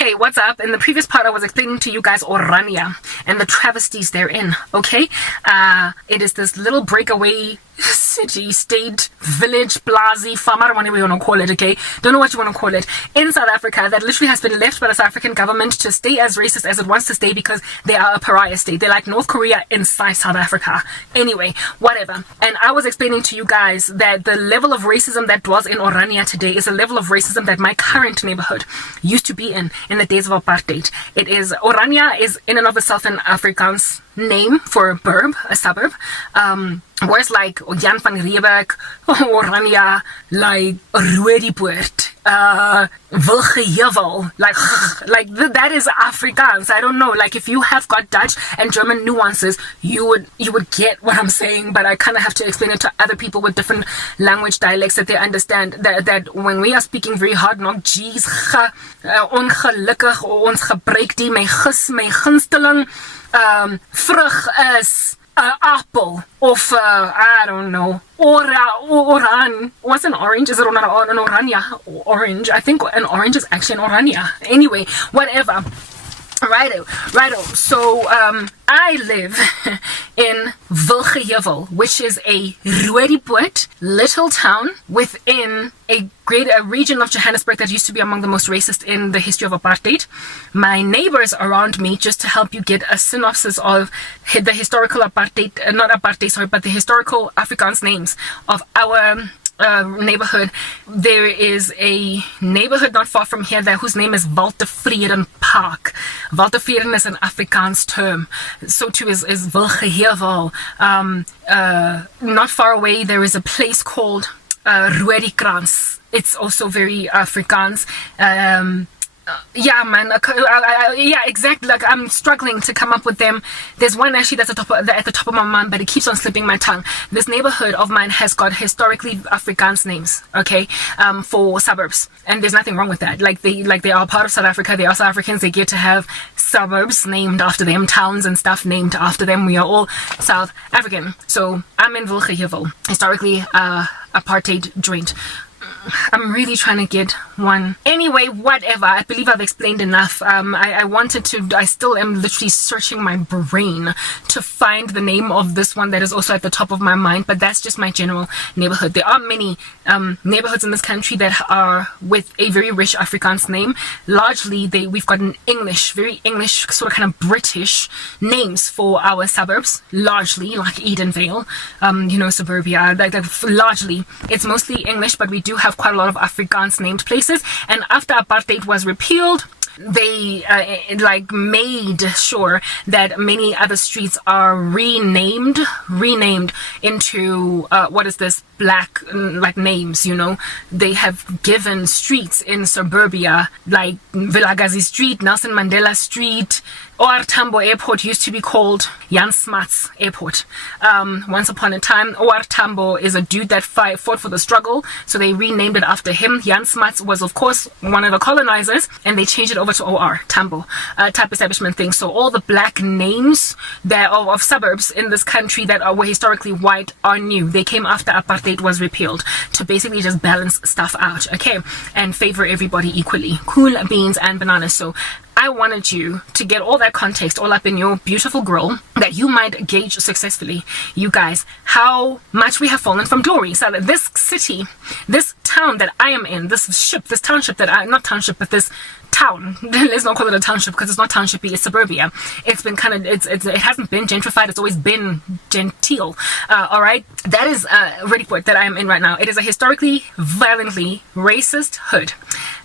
Hey, what's up? In the previous part, I was explaining to you guys Orania and the travesties therein, okay? It is this little breakaway city, state, village, blazi, farmer, whatever you want to call it, okay? Don't know what you want to call it. In South Africa, that literally has been left by the South African government to stay as racist as it wants to stay because they are a pariah state. They're like North Korea inside South Africa. Anyway, whatever. And I was explaining to you guys that the level of racism that dwells in Orania today is a level of racism that my current neighborhood used to be in the days of Apartheid. It is, Orania is in and of itself an Afrikaans name for a burb, a suburb. Words like Jan van Riebeek, Orania, like Roodepoort, Wilgehevel, like that is Afrikaans. I don't know. Like if you have got Dutch and German nuances, you would get what I'm saying. But I kind of have to explain it to other people with different language dialects that they understand that when we are speaking very hard, nog geez, ongelukkig, ons gebruik die my gunsteling vrug is apple of I don't know, oran. What's an orange? Is it an orania? Orange. I think an orange is actually an orania. Anyway, whatever. Righto. So I live in Wilgehevel, which is a Roodepoort little town within a region of Johannesburg that used to be among the most racist in the history of apartheid. My neighbors around me, just to help you get a synopsis of the historical apartheid, but the historical Afrikaans names of our neighborhood. There is a neighborhood not far from here whose name is Waltevreden Park. Waltevreden is an Afrikaans term. So too is Wilgehevel. Not far away there is a place called Roodekrans. It's also very Afrikaans. Yeah, man. Yeah, exactly. Like I'm struggling to come up with them. There's one actually that's at the top of my mind, but it keeps on slipping my tongue. This neighborhood of mine has got historically Afrikaans names, okay, for suburbs, and there's nothing wrong with that. Like they are part of South Africa. They are South Africans. They get to have suburbs named after them, towns and stuff named after them. We are all South African. So I'm in Wilgehevel, historically apartheid joint. I'm really trying to get one. Anyway, whatever. I believe I've explained enough. I still am literally searching my brain to find the name of this one that is also at the top of my mind, but that's just my general neighborhood. There are many neighborhoods in this country that are with a very rich Afrikaans name. Largely, we've got an very English, sort of kind of British names for our suburbs, largely, like Edenvale, suburbia. Largely, it's mostly English, but we do have quite a lot of Afrikaans named places. And after apartheid was repealed, they made sure that many other streets are renamed into what is this, black names. They have given streets in suburbia like Vilakazi Street, Nelson Mandela Street. OR Tambo Airport used to be called Jan Smuts Airport. Once upon a time, OR Tambo is a dude that fought for the struggle, so they renamed it after him. Jan Smuts was, of course, one of the colonizers, and they changed it over to OR Tambo type establishment thing. So all the black names of suburbs in this country that were historically white are new. They came after apartheid was repealed to basically just balance stuff out, okay, and favor everybody equally. Cool beans and bananas. So I wanted you to get all that context all up in your beautiful grill that you might gauge successfully, you guys, how much we have fallen from glory. So that this city, this town that I am in, this township town, let's not call it a township because it's not townshipy, it's suburbia. It's been it hasn't been gentrified, it's always been genteel. Alright, that is Roodepoort that I am in right now. It is a historically, violently racist hood.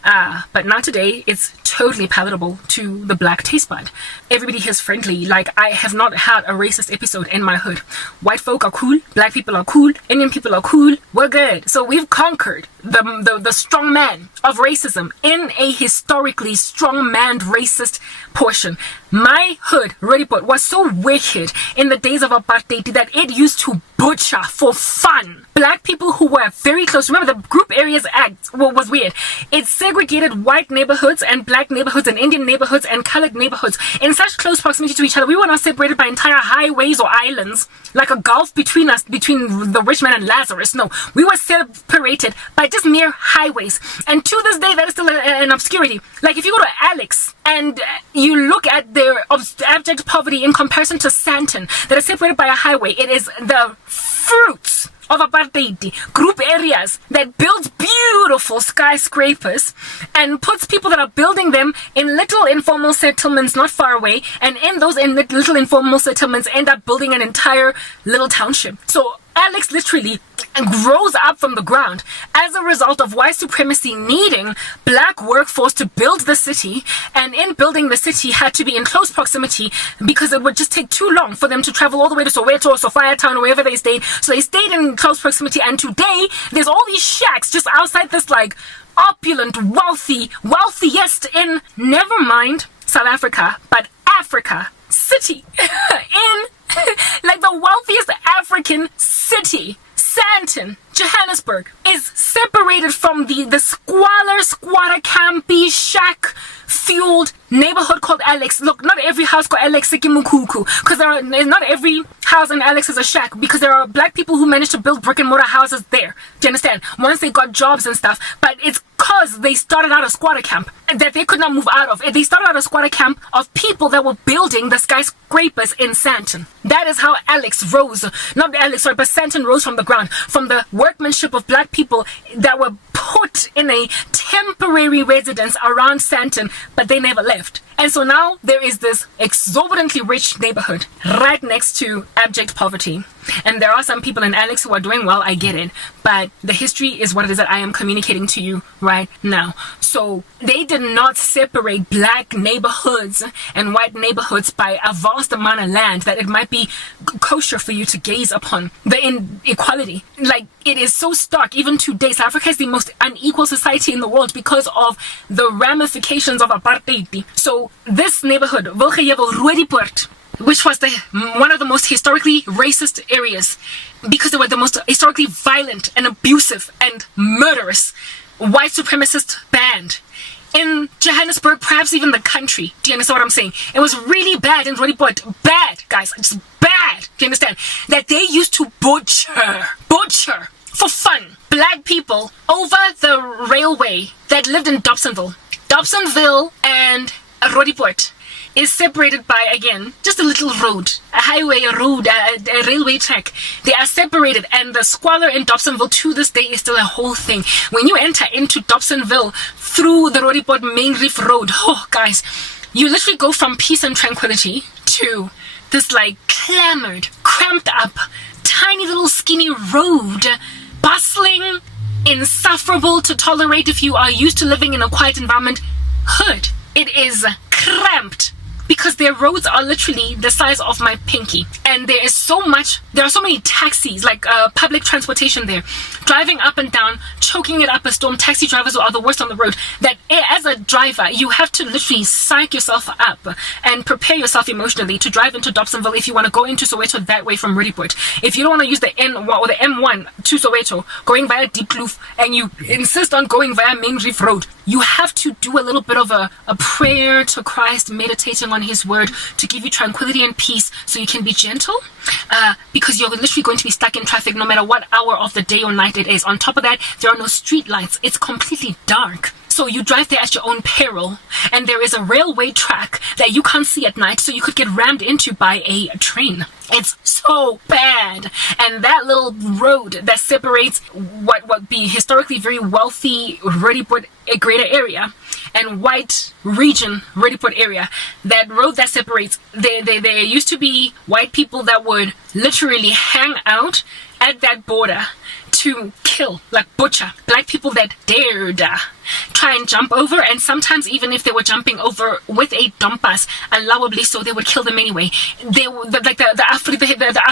But now today, it's totally palatable to the black taste bud. Everybody here is friendly. Like, I have not had a racist episode in my hood. White folk are cool, black people are cool, Indian people are cool, we're good. So we've conquered the strong man of racism in a historically strong-manned racist portion. My hood, Roodepoort, was so wicked in the days of apartheid that it used to butcher for fun black people who were very close. Remember, the Group Areas Act was weird. It segregated white neighborhoods and black neighborhoods and Indian neighborhoods and colored neighborhoods in such close proximity to each other. We were not separated by entire highways or islands, like a gulf between us, between the rich man and Lazarus. No, we were separated by just mere highways. And to this day, that is still an obscurity. Like, if you go to Alex and you look at their abject poverty in comparison to Sandton, that is separated by a highway, it is the fruits of apartheid. Group Areas that builds beautiful skyscrapers and puts people that are building them in little informal settlements not far away, and in those little informal settlements end up building an entire little township. So Alex literally grows up from the ground as a result of white supremacy needing black workforce to build the city, and in building the city had to be in close proximity because it would just take too long for them to travel all the way to Soweto or Sophia Town or wherever they stayed. So they stayed in close proximity, and today there's all these shacks just outside this like opulent, wealthiest in, never mind South Africa, but Africa city in like the wealthiest African city, Sandton, Johannesburg, is separated from the squatter campy, shack fueled neighborhood called Alex. Look, not every house called Alex Sikimukuku, because not every house in Alex is a shack, because there are black people who managed to build brick and mortar houses there. Do you understand? Once they got jobs and stuff, but it's because they started out a squatter camp that they could not move out of. They started out a squatter camp of people that were building the skyscrapers in Sandton. That is how Alex rose. Not Alex, sorry, but Sandton rose from the ground, from the workmanship of black people that were put in a temporary residence around Sandton, but they never left. And so now there is this exorbitantly rich neighborhood right next to abject poverty. And there are some people in Alex who are doing well, I get it. But the history is what it is that I am communicating to you right now. So they did not separate black neighborhoods and white neighborhoods by a vast amount of land that it might be kosher for you to gaze upon. The inequality, like, it is so stark. Even today, South Africa is the most unequal society in the world because of the ramifications of apartheid. So this neighborhood, Roodepoort, which was one of the most historically racist areas, because they were the most historically violent and abusive and murderous white supremacist band in Johannesburg, perhaps even the country. Do you understand what I'm saying? It was really bad in Roodepoort. Bad, guys. Just bad. Do you understand? That they used to butcher for fun black people over the railway that lived in Dobsonville. Dobsonville and Roodepoort is separated by, again, just a little road, a highway, a road, a railway track. They are separated, and the squalor in Dobsonville to this day is still a whole thing. When you enter into Dobsonville through the Roodepoort Main Reef Road, oh guys, you literally go from peace and tranquility to this like clamored, cramped up, tiny little skinny road, bustling, insufferable to tolerate if you are used to living in a quiet environment. Hood. It is cramped because their roads are literally the size of my pinky, and there are so many taxis, like public transportation there, driving up and down, choking it up a storm. Taxi drivers are the worst on the road, that as a driver you have to literally psych yourself up and prepare yourself emotionally to drive into Dobsonville if you want to go into Soweto that way from Roodepoort. If you don't want to use the N1 or the M1 to Soweto going via Diepkloof and you insist on going via Main Reef Road, you have to do a little bit of a prayer to Christ, meditating on his word to give you tranquility and peace so you can be gentle, because you're literally going to be stuck in traffic no matter what hour of the day or night it is. On top of that, there are no street lights. It's completely dark. So you drive there at your own peril, and there is a railway track that you can't see at night, so you could get rammed into by a train. It's so bad. And that little road that separates what would be historically very wealthy Roodepoort greater area and white region Roodepoort area, that road that separates, there used to be white people that would literally hang out at that border to kill, like butcher, black people that dared try try and jump over, and sometimes even if they were jumping over with a dompas, allowably so, they would kill them anyway. They were the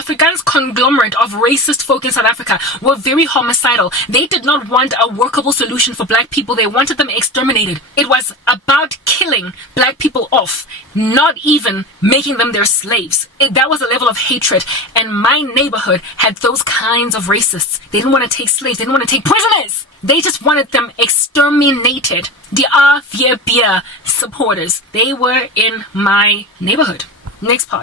Afrikaans conglomerate of racist folk in South Africa were very homicidal. They did not want a workable solution for black people. They wanted them exterminated. It was about killing black people off, not even making them their slaves. That was a level of hatred, and my neighborhood had those kinds of racists. They didn't want to take slaves. They didn't want to take prisoners. They just wanted them exterminated. The R4 supporters. They were in my neighborhood. Next part.